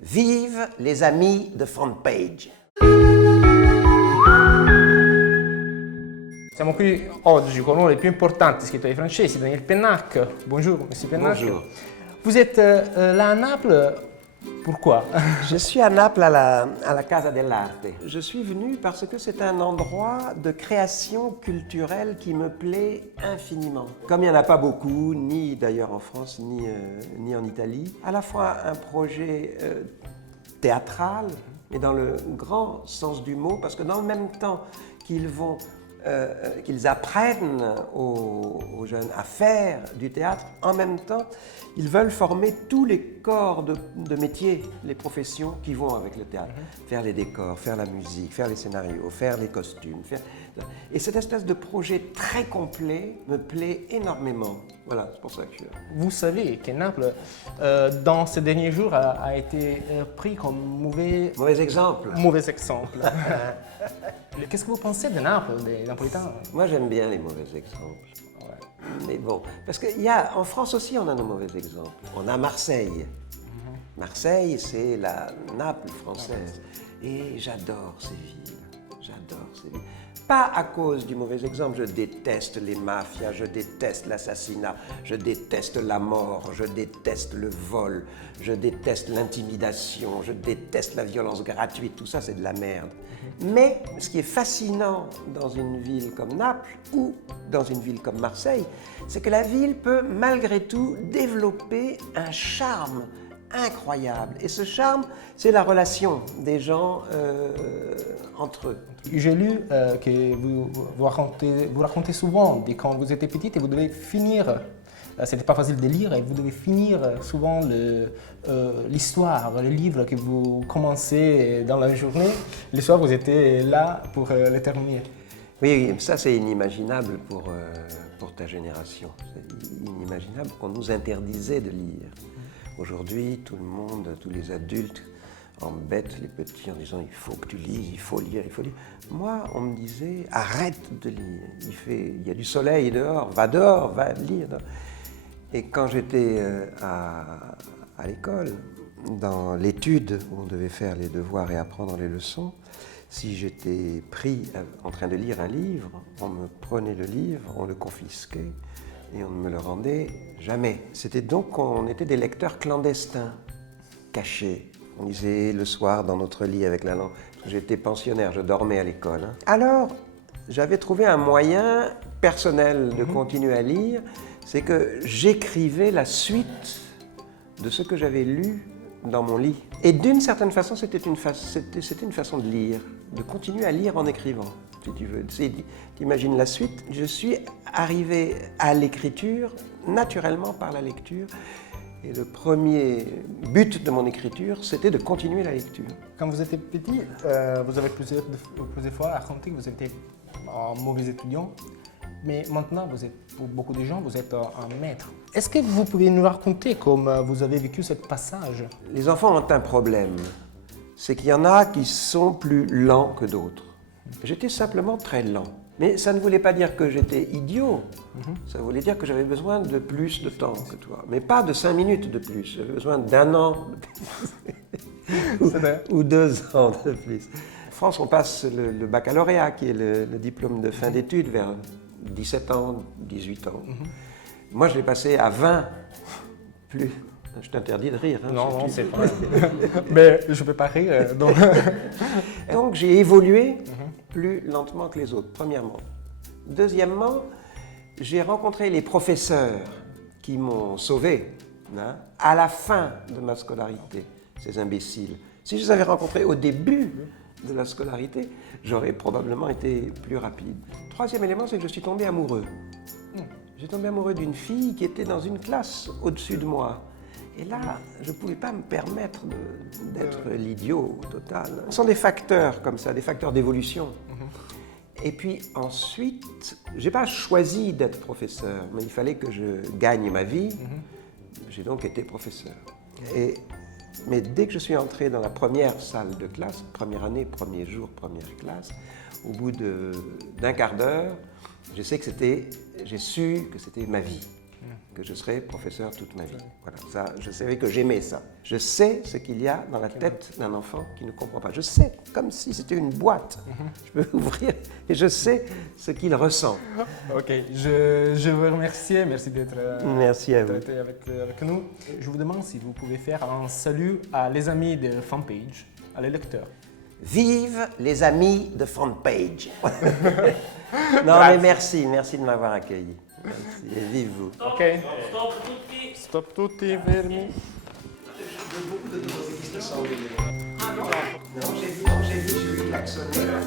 Vive les amis de Frontpage! Siamo qui oggi con uno dei più importanti scrittori francesi, Daniel Pennac. Bonjour, monsieur Pennac. Bonjour. Vous êtes là à Naples, pourquoi? Je suis à Naples à la Casa dell'Arte. Je suis venu parce que c'est un endroit de création culturelle qui me plaît infiniment. Comme il n'y en a pas beaucoup, ni d'ailleurs en France, ni en Italie, à la fois un projet théâtral, mais dans le grand sens du mot, parce que dans le même temps qu'ils apprennent aux jeunes à faire du théâtre, en même temps, ils veulent former tous les corps de métier, les professions qui vont avec le théâtre. Faire les décors, faire la musique, faire les scénarios, faire les costumes. Et cette espèce de projet très complet me plaît énormément. Voilà, c'est pour ça que je suis là. Vous savez que Naples, dans ces derniers jours, a été pris comme mauvais exemple. Mauvais exemple. Qu'est-ce que vous pensez de Naples, des Napolitains? Moi, j'aime bien les mauvais exemples. Ouais. Mais bon, parce qu'en France aussi, on a nos mauvais exemples. On a Marseille. Marseille, c'est la Naples française. Et j'adore ces villes. J'adore ces villes. Pas à cause du mauvais exemple, je déteste les mafias, je déteste l'assassinat, je déteste la mort, je déteste le vol, je déteste l'intimidation, je déteste la violence gratuite, tout ça c'est de la merde. Mais ce qui est fascinant dans une ville comme Naples ou dans une ville comme Marseille, c'est que la ville peut malgré tout développer un charme incroyable. Et ce charme, c'est la relation des gens entre eux. J'ai lu que vous racontez souvent de quand vous étiez petite et vous devez finir, c'était pas facile de lire, et vous devez finir souvent l'histoire, le livre que vous commencez dans la journée. Le soir, vous étiez là pour le terminer. Oui, ça c'est inimaginable pour ta génération. C'est inimaginable qu'on nous interdisait de lire. Aujourd'hui, tout le monde, tous les adultes embêtent les petits en disant « il faut que tu lises, il faut lire, il faut lire ». Moi, on me disait « arrête de lire, il y a du soleil dehors, va lire ». Et quand j'étais à l'école, dans l'étude où on devait faire les devoirs et apprendre les leçons, si j'étais pris en train de lire un livre, on me prenait le livre, on le confisquait et on ne me le rendait jamais. C'était donc qu'on était des lecteurs clandestins, cachés. On lisait le soir dans notre lit avec la lampe. J'étais pensionnaire, je dormais à l'école. Alors, j'avais trouvé un moyen personnel de continuer à lire, c'est que j'écrivais la suite de ce que j'avais lu dans mon lit. Et d'une certaine façon, c'était une façon de lire, de continuer à lire en écrivant, si tu veux. T'imagines la suite. Je suis arrivé à l'écriture naturellement par la lecture. Et le premier but de mon écriture, c'était de continuer la lecture. Quand vous étiez petit, vous avez plusieurs fois raconté que vous étiez un mauvais étudiant. Mais maintenant, pour beaucoup de gens, vous êtes un maître. Est-ce que vous pouvez nous raconter comment vous avez vécu ce passage? Les enfants ont un problème, c'est qu'il y en a qui sont plus lents que d'autres. J'étais simplement très lent. Mais ça ne voulait pas dire que j'étais idiot, ça voulait dire que j'avais besoin de plus de temps que toi. Mais pas de 5 minutes de plus, j'avais besoin d'1 an ou 2 ans de plus. En France, on passe le baccalauréat, qui est le diplôme de fin d'études, vers 17 ans, 18 ans. Moi, je l'ai passé à 20, plus. Je t'interdis de rire. Hein, non, c'est pas vrai. Mais je ne peux pas rire. Donc j'ai évolué plus lentement que les autres, premièrement. Deuxièmement, j'ai rencontré les professeurs qui m'ont sauvé hein, à la fin de ma scolarité, ces imbéciles. Si je les avais rencontrés au début de la scolarité, j'aurais probablement été plus rapide. Troisième élément, c'est que je suis tombé amoureux. J'ai tombé amoureux d'une fille qui était dans une classe au-dessus de moi. Et là, je ne pouvais pas me permettre d'être l'idiot total. Ce sont des facteurs comme ça, des facteurs d'évolution. Et puis ensuite, je n'ai pas choisi d'être professeur, mais il fallait que je gagne ma vie. J'ai donc été professeur. Mais dès que je suis entré dans la première salle de classe, première année, premier jour, première classe, au bout d'un quart d'heure, j'ai su que c'était ma vie, que je serais professeur toute ma vie. Voilà, ça, je savais que j'aimais ça. Je sais ce qu'il y a dans la tête d'un enfant qui ne comprend pas. Je sais, comme si c'était une boîte. Je peux ouvrir et je sais ce qu'il ressent. Ok, je vous remercie. Merci d'être Merci à vous. avec nous. Je vous demande si vous pouvez faire un salut à les amis de Frontpage, à les lecteurs. Vive les amis de Frontpage. Non, mais merci de m'avoir accueilli. Merci, et vive vous. Ok. Stop tutti, fermi. Beaucoup de droguistes sont venus. Ah non, j'ai vu klaxonner.